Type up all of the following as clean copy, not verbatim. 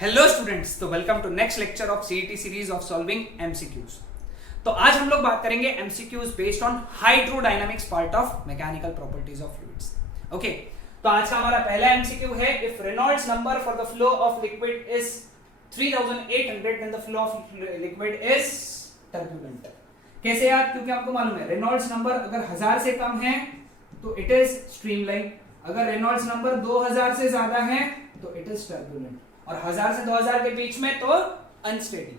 Hello students, तो welcome to next lecture of CET series of solving MCQs. तो आज हम लोग बात करेंगे MCQs based on hydrodynamics part of mechanical properties of fluids. Okay, तो आज का हमारा पहला एमसीक्यू है, if Reynolds number for the flow of liquid is 3800 then the flow of liquid is turbulent. कैसे यार? क्योंकि आपको मालूम है रेनॉल्ड्स नंबर अगर 1000 से कम है तो इट इज स्ट्रीमलाइन, अगर रेनॉल्ड्स नंबर 2000 से ज्यादा है तो इट इज टर्बुलेंट, और 1000 से 2000 के बीच में तो अनस्टेडी।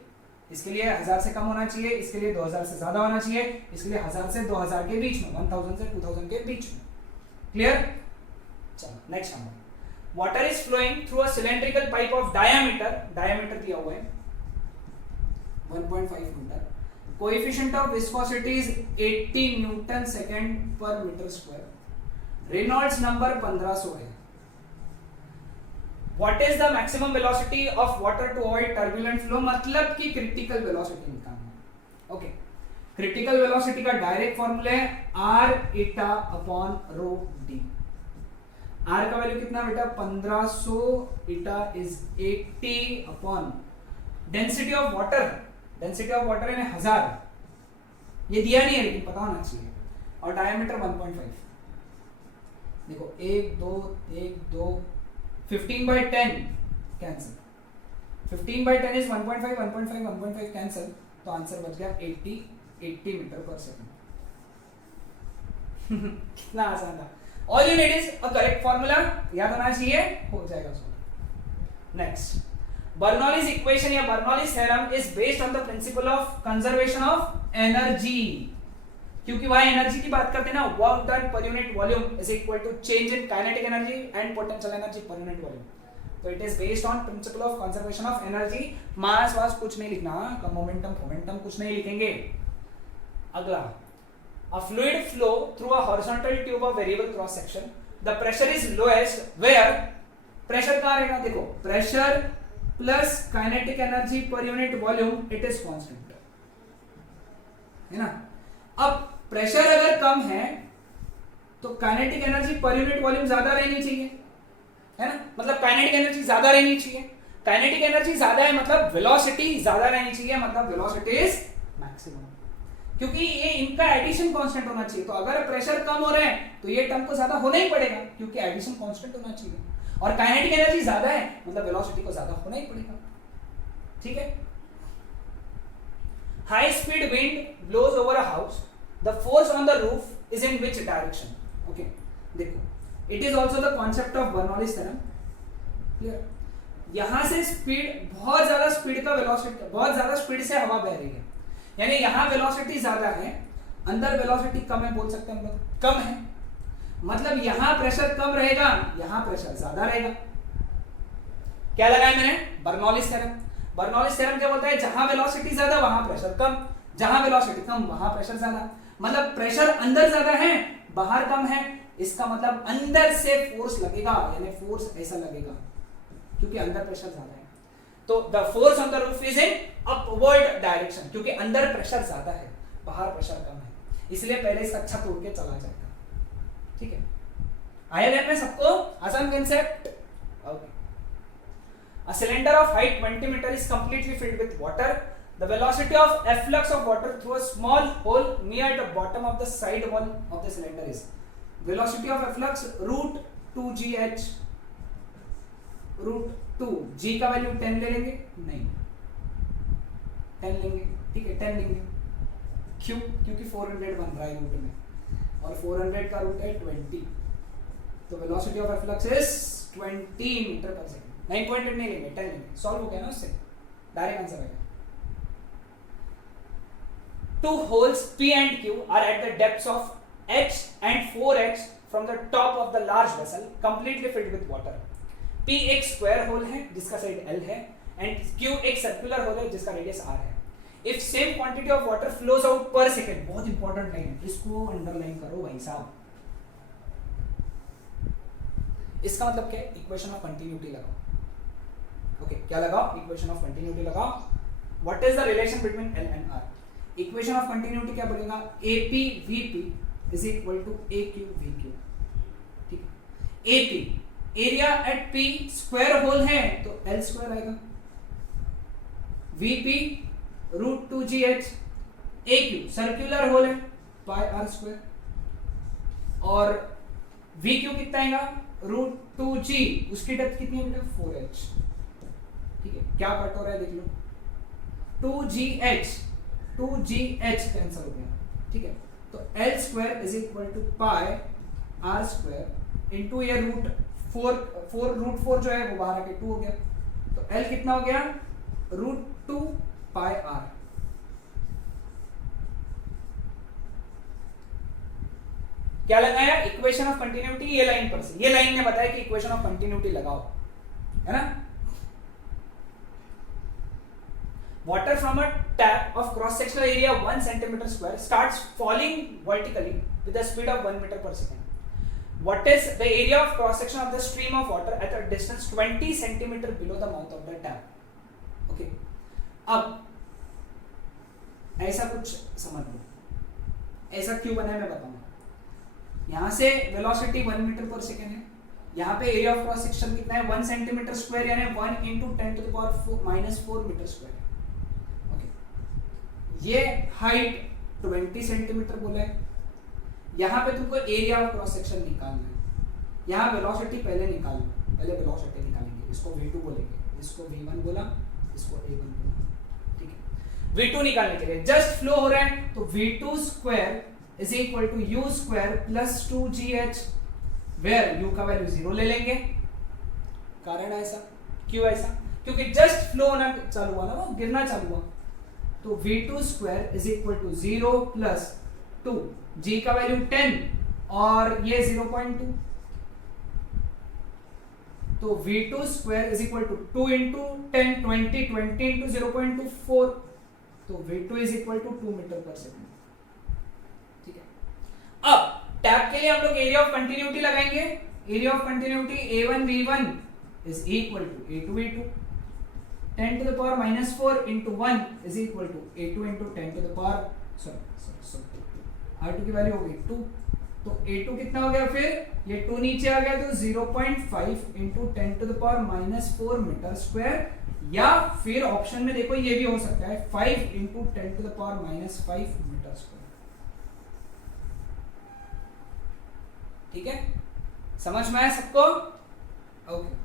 इसके लिए 1000 से कम होना चाहिए, इसके लिए 2000 से ज्यादा होना चाहिए, इसके लिए 1000 से 2000 के बीच में, 1000 से 2000 के बीच में। क्लियर? चलो next number, water is flowing through a cylindrical pipe of diameter दिया हुआ है 1.5 metre, coefficient of viscosity is 80 newton second per metre square, Reynolds number 1500 है। What is the maximum velocity of water to avoid turbulent flow? मतलब कि critical velocity निकालना। Okay, critical velocity का direct formula है r eta upon rho d। r का value कितना बेटा? 1500, eta is 80 upon density of water यानी 1000, ये दिया नहीं है लेकिन पता होना चाहिए, और डायमीटर 1.5। देखो 1 2 15 by 10 cancel, 15 by 10 is 1.5 cancel, तो आंसर बच गया 80 मीटर पर सेकंड। कितना आसान था। All you need is a correct formula, याद होना चाहिए, हो जाएगा सॉल्व। नेक्स्ट, बर्नौलीज इक्वेशन या Bernoulli's theorem is based on the principle of conservation of energy. क्योंकि वहां एनर्जी की बात करते हैं ना, work done per unit volume is equal to change in kinetic energy and potential energy per unit volume. तो it is based on principle of conservation of energy. Mass was कुछ नहीं लिखना, मोमेंटम कुछ नहीं लिखेंगे। अगला, a fluid flow through a horizontal tube of variable cross section, the pressure is lowest where, pressure कहां रहेगा? देखो pressure plus kinetic energy per unit volume it is constant, है ना। अब प्रेशर अगर कम है तो kinetic energy per unit volume ज्यादा रहनी चाहिए, है ना। मतलब काइनेटिक एनर्जी ज्यादा रहनी चाहिए, काइनेटिक एनर्जी ज्यादा है मतलब वेलोसिटी ज्यादा रहनी चाहिए, मतलब वेलोसिटी इज मैक्सिमम, क्योंकि ये इनका एडिशन कांस्टेंट होना चाहिए। तो अगर प्रेशर कम हो रहा है तो ये टर्म को ज्यादा होना ही पड़ेगा, क्योंकि एडिशन कांस्टेंट होना चाहिए, और काइनेटिक एनर्जी ज्यादा है मतलब वेलोसिटी को ज्यादा होना ही पड़ेगा। ठीक है। High speed wind blows over a house, the force on the roof is in which direction? Okay, देखो it is also the concept of Bernoulli's theorem। clear? यहां से स्पीड बहुत ज्यादा स्पीड का वेलोसिटी, बहुत ज्यादा स्पीड से हवा बह रही है, यानी यहां वेलोसिटी ज्यादा है, अंदर वेलोसिटी कम है, बोल सकते हैं हम लोग कम है, मतलब यहां प्रेशर कम रहेगा, यहां प्रेशर ज्यादा रहेगा। क्या लगाया मैंने? Bernoulli's theorem. बर्नौलीज थ्योरम क्या बोलता है? जहां वेलोसिटी ज्यादा वहां प्रेशर कम, जहां वेलोसिटी कम वहां प्रेशर ज्यादा। मतलब प्रेशर अंदर ज्यादा है बाहर कम है, इसका मतलब अंदर से फोर्स लगेगा, यानी फोर्स ऐसा लगेगा क्योंकि अंदर प्रेशर ज्यादा है। तो the force on the roof is in upward direction, क्योंकि अंदर प्रेशर ज्यादा है बाहर प्रेशर कम है, इसलिए पहले इसका छत उड़ के चला जाएगा। ठीक है, आया ध्यान में सबको? आसान concept. Okay, a cylinder of height 20 metre is completely filled with water. The velocity of efflux of water through a small hole near the bottom of the side wall of the cylinder is, velocity of efflux root 2gh, root 2 g का value 10 ले लेंगे, नहीं 10 लेंगे, ठीक है 10 लेंगे, क्यों? क्योंकि 400 बन रहा है रूट में, और 400 का रूट है 20, तो velocity of efflux is 20 metre per second. 9.8 नहीं लेंगे, 10 लेंगे। सॉल्व हो गया ना उससे, डायरेक्ट आंसर आएगा। Two holes P and Q are at the depths of H and 4H from the top of the large vessel, completely filled with water. P एक square hole है जिसका साइड L है, and Q एक circular hole है जिसका radius R है। If same quantity of water flows out per second, बहुत important line है, इसको अंडरलाइन करो भाई साहब। इसका मतलब क्या है? इक्वेशन ऑफ कंटिन्यूटी लगाओ। ओके, क्या लगाओ? इक्वेशन ऑफ कंटिन्यूटी लगाओ। What is the relation between L and R? Equation of continuity क्या बनेगा? AP VP is equal to AQ VQ। ठीक है, AP area at P square hole है तो L स्क्वायर आएगा, VP √2GH, AQ circular hole है pi R square, और VQ कितना आएगा √2G, उसकी डेप्थ कितनी है बेटा 4H। ठीक है, क्या कट हो रहा है देख लो, 2GH कैंसिल हो गया। ठीक है, तो L square is equal to pi R square into ये √4 जो है वो बाहर आके 2 हो गया, तो L कितना हो गया √2 पाई आर। क्या लगाया, इक्वेशन ऑफ कंटिन्यूटी, ये लाइन पर से, ये लाइन ने बताया कि इक्वेशन ऑफ कंटिन्यूटी लगाओ, है ना। Water from a tap of cross-sectional area 1 centimeter square starts falling vertically with a speed of 1 meter per second. What is the area of cross-section of the stream of water at a distance 20 centimeter below the mouth of the tap? Okay. अब ऐसा कुछ समझ लो, ऐसा क्यों बना है मैं बताऊंगा। यहां से वेलोसिटी 1 मीटर पर सेकेंड है, यहाँ पे एरिया ऑफ क्रॉस सेक्शन कितना है 1 सेंटीमीटर स्क्वायर, यानी 1 × 10⁻⁻⁴ मीटर स्क्वायर। ये हाइट 20 सेंटीमीटर बोला है, यहाँ पे तुमको एरिया ऑफ क्रॉस सेक्शन निकालना है। यहाँ वेलोसिटी पहले निकाल लो, पहले वेलोसिटी निकालेंगे, इसको v2 बोलेंगे, इसको v1 बोला, इसको a1 बोला। ठीक है, v2 निकालने के लिए जस्ट फ्लो हो रहा है, तो v2 square is equal to u square plus 2gh, where u का वैल्यू 0 ले लेंगे। कारण ऐसा क्यों, ऐसा क्योंकि जस्ट फ्लो होना चालू हुआ ना, वो गिरना चालू हुआ, तो v2 square is equal to 0 plus 2, g का वैल्यू 10 और ये 0.2, तो v2 square is equal to 2 × 10 20 20 × 0.2 4, तो v2 is equal to 2 metre per second. ठीक है, अब टैप के लिए हम लोग एरिया ऑफ कंटिन्यूटी लगाएंगे। Area of continuity a1 v1 is equal to a2 v2, 10⁻⁻⁴ into 1 is equal to a2 into 10⁻, r2 की वैल्यू हो गई 2, तो a2 कितना हो गया, फिर ये 2 नीचे आ गया, तो 0.5 into 10⁻⁻⁴ मीटर स्क्वायर, या फिर ऑप्शन में देखो ये भी हो सकता है 5 into 10⁻⁵ मीटर स्क्वायर। ठीक है, समझ में आया सबको? Okay.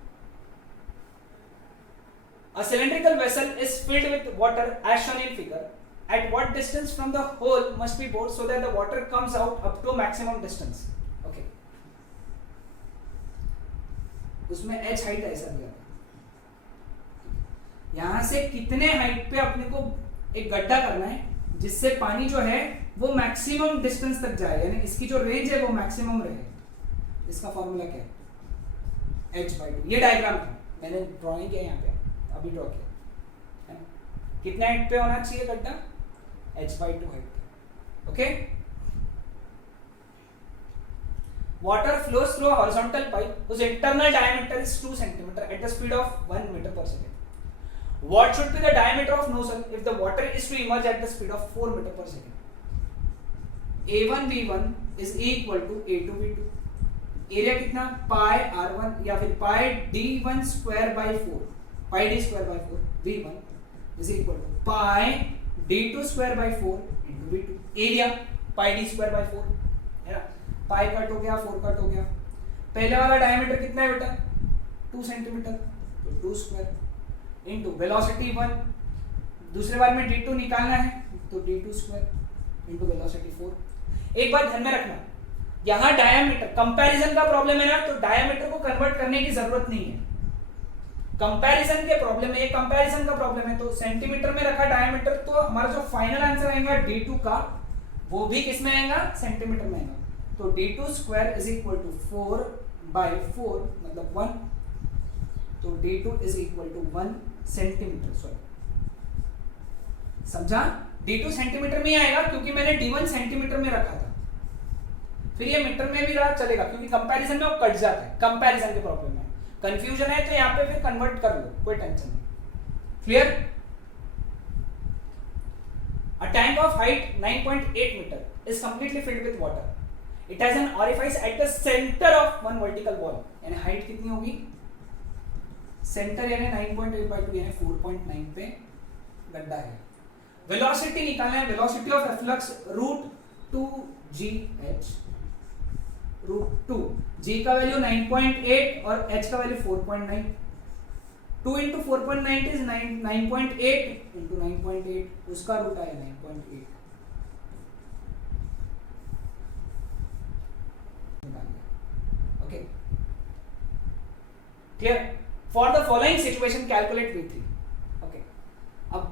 A cylindrical vessel is filled with water as shown in figure. At what distance from the hole must be bored so that the water comes out up to maximum distance? Okay. उसमें h height ऐसा दिया है, यहां से कितने height पे अपने को एक गड्ढा करना है जिससे पानी जो है वो मैक्सिमम डिस्टेंस तक जाए, यानी इसकी जो रेंज है वो मैक्सिमम रहे। इसका फॉर्मूला क्या है, h/2। ये डायग्राम था, मैंने ड्राइंग किया यहाँ पे, अभी ड्रॉ किया है ना। कितना हाइट पे होना चाहिए गड्ढा, h/2 height. Okay, water flows through a horizontal pipe whose internal diameter is 2 cm at the speed of 1 meter per second. What should be the diameter of nozzle if the water is to emerge at the speed of 4 meter per second? a1 v1 is equal to a2 v2। Area कितना, pi r1 या फिर pi d1 square by 4, pi d square by 4 v1 is equal to pi d2 square by 4 into v2। Area pi d square by 4 है ना, pi cut हो गया, 4 cut हो गया। पहले वाला डायमीटर कितना है बेटा 2 सेंटीमीटर, तो 2 स्क्वायर इनटू वेलोसिटी 1, दूसरे बार में d2 निकालना है तो d2 स्क्वायर इनटू वेलोसिटी 4। एक बात ध्यान में रखना, यहां डायमीटर कंपैरिजन का प्रॉब्लम है ना, तो डायमीटर को कन्वर्ट करने की जरूरत नहीं है। कंपैरिजन के प्रॉब्लम में, ये कंपैरिजन का प्रॉब्लम है, तो सेंटीमीटर में रखा डायमीटर, तो हमारा जो फाइनल आंसर आएगा d2 का वो भी किस में आएगा, सेंटीमीटर में आएगा। तो d2 square is equal to 4/4 मतलब 1, तो d2 is equal to 1 centimetre. Sorry, समझा, d2 सेंटीमीटर में आएगा क्योंकि मैंने d1 सेंटीमीटर में रखा था। फिर ये मीटर में भी रहा चलेगा क्योंकि कंपैरिजन में वो कट जाता है, कंपैरिजन के प्रॉब्लम में कंफ्यूजन है, तो यहाँ पे फिर कन्वर्ट कर लो, कोई टेंशन नहीं। Clear? A tank of height 9.8 meter is completely filled with water. It has an orifice at the center of one vertical wall. यानी हाइट कितनी होगी, सेंटर यानी 9.8/2 यानी 4.9 पे गड्ढा है। वेलोसिटी निकालना है, velocity of efflux √2gh, √2 g का वैल्यू 9.8 और h का वैल्यू 4.9, 2 into 4.9 is 9.8 into 9.8, उसका रूट आया 9.8। Okay clear? For the following situation calculate V3। Okay अब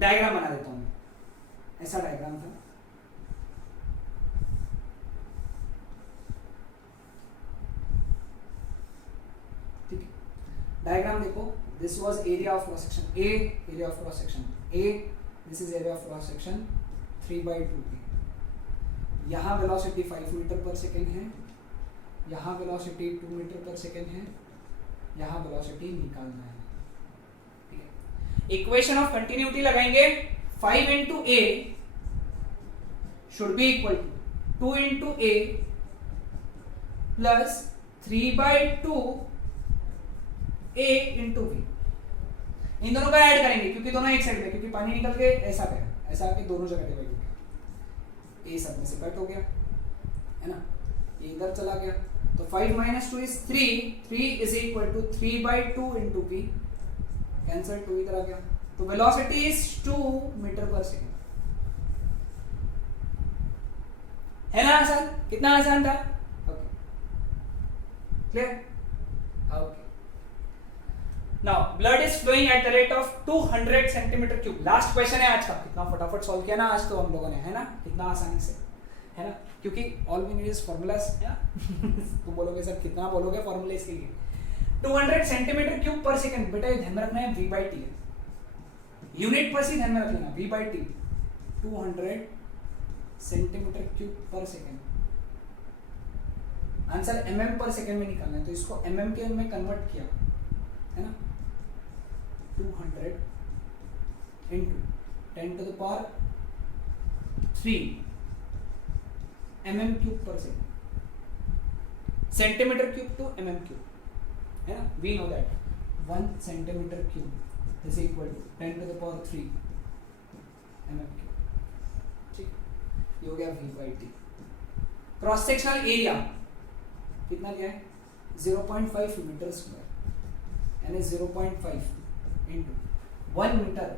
डायग्राम बना देता हूं मैं, ऐसा डायग्राम था। ठीक है, डायग्राम देखो, this was area of cross section A, area of cross section A, this is area of cross section 3/2A। यहां वेलोसिटी 5 मीटर पर सेकेंड है, यहां वेलोसिटी 2 मीटर पर सेकेंड है, यहां वेलोसिटी निकालना है। ठीक है, इक्वेशन ऑफ कंटिन्यूटी लगाएंगे, 5 into A should be equal to 2 into A plus 3/2 A into V। इन दोनों का ऐड करेंगे क्योंकि दोनों एक साइड में, क्योंकि पानी निकल के ऐसा गया, ऐसा आके दोनों जगह डिवाइड हो गया, A सब में से कट हो गया है ना, ये इधर चला गया, तो 5 minus 2 is 3, 3 is equal to 3/2 into V, cancel 2 इधर आ गया, तो velocity is 2 metre per second. है ना आसान? कितना आसान था? Okay clear? Okay now blood is flowing at the rate of 200 centimetre cube. Last question है आज का, कितना फटाफट सॉल्व किया ना आज तो हम लोगों ने, है ना, कितना आसानी से, है ना, क्योंकि all we need is formulas. तुम बोलोगे सर कितना बोलोगे फॉर्मूला इसके लिए, 200 सेंटीमीटर क्यूब पर सेकंड। बेटा ये ध्यान में रखना है V/T है, यूनिट पर से ध्यान में रख लेना, V/T 200 centimetre cube per second. Answer mm पर सेकंड में निकालना है, तो इसको mm के में कन्वर्ट किया है ना, 200 into 10 to the power 3 mm cube per second. Centimetre cube to mm cube है ना, we know that 1 centimetre cube is equal to 10 to the power 3 mm cube. ठीक, ये हो गया V/T। क्रॉस सेक्शनल एरिया कितना लिया है, 0.5 मीटर स्क्वायर, यानी 0.5 into 1 metre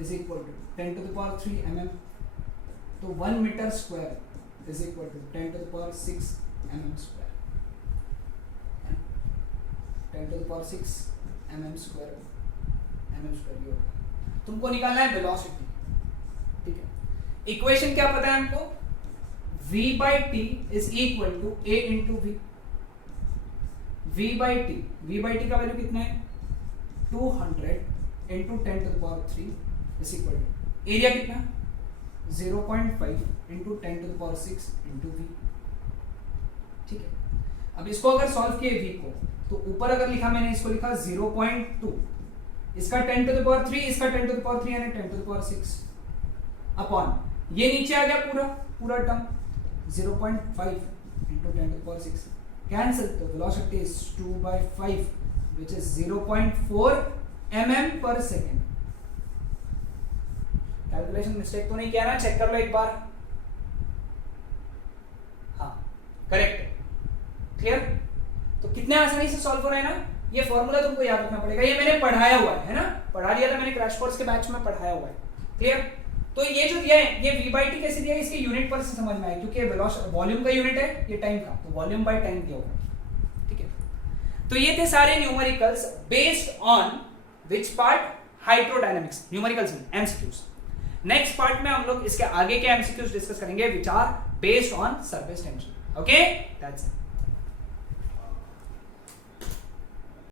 is equal to 10 to the power 3 mm, तो 1 metre square is equal to 10 to the power 6 mm square, 10 to the power 6 mm square ये होगा। तुमको निकालना है वेलोसिटी। ठीक है, इक्वेशन क्या पता है हमको, V/T is equal to A into V। V/T का वैल्यू कितना है, 200 into 10 to the power 3 is equal to area कितना, 0.5 into 10 to the power 6 into V। ठीक है, अब इसको अगर सॉल्व किए V को, तो ऊपर अगर लिखा मैंने, इसको लिखा 0.2, इसका 10 to the power 3, इसका 10 to the power 3 यानी 10 to the power 6 अपॉन, ये नीचे आ गया पूरा term 0.5 into 10 to the power 6 cancel, तो velocity is 2/5 which is 0.4 mm per second। Calculation mistake तो नहीं किया ना, चेक कर लो एक बार। हाँ करेक्ट है, क्लियर? तो कितने आसानी से सॉल्व हो रहा है ना, ये फॉर्मूला तुमको याद रखना पड़ेगा, ये मैंने पढ़ाया हुआ है ना, पढ़ा दिया था मैंने क्रैश कोर्स के बैच में, पढ़ाया हुआ है, क्लियर? तो ये जो दिया है, ये V/T कैसे दिया है, इसके यूनिट पर से समझ में आए, क्योंकि वॉल्यूम का यूनिट है, ये टाइम का, तो वॉल्यूम बाय टाइम दिया होगा। ठीक है, तो ये थे सारे numericals based on which part, hydrodynamics, numericals में एमसीक्यूज। नेक्स्ट पार्ट में हम लोग इसके आगे के एमसीक्यूज डिस्कस करेंगे which are based on surface tension. Okay, that's it.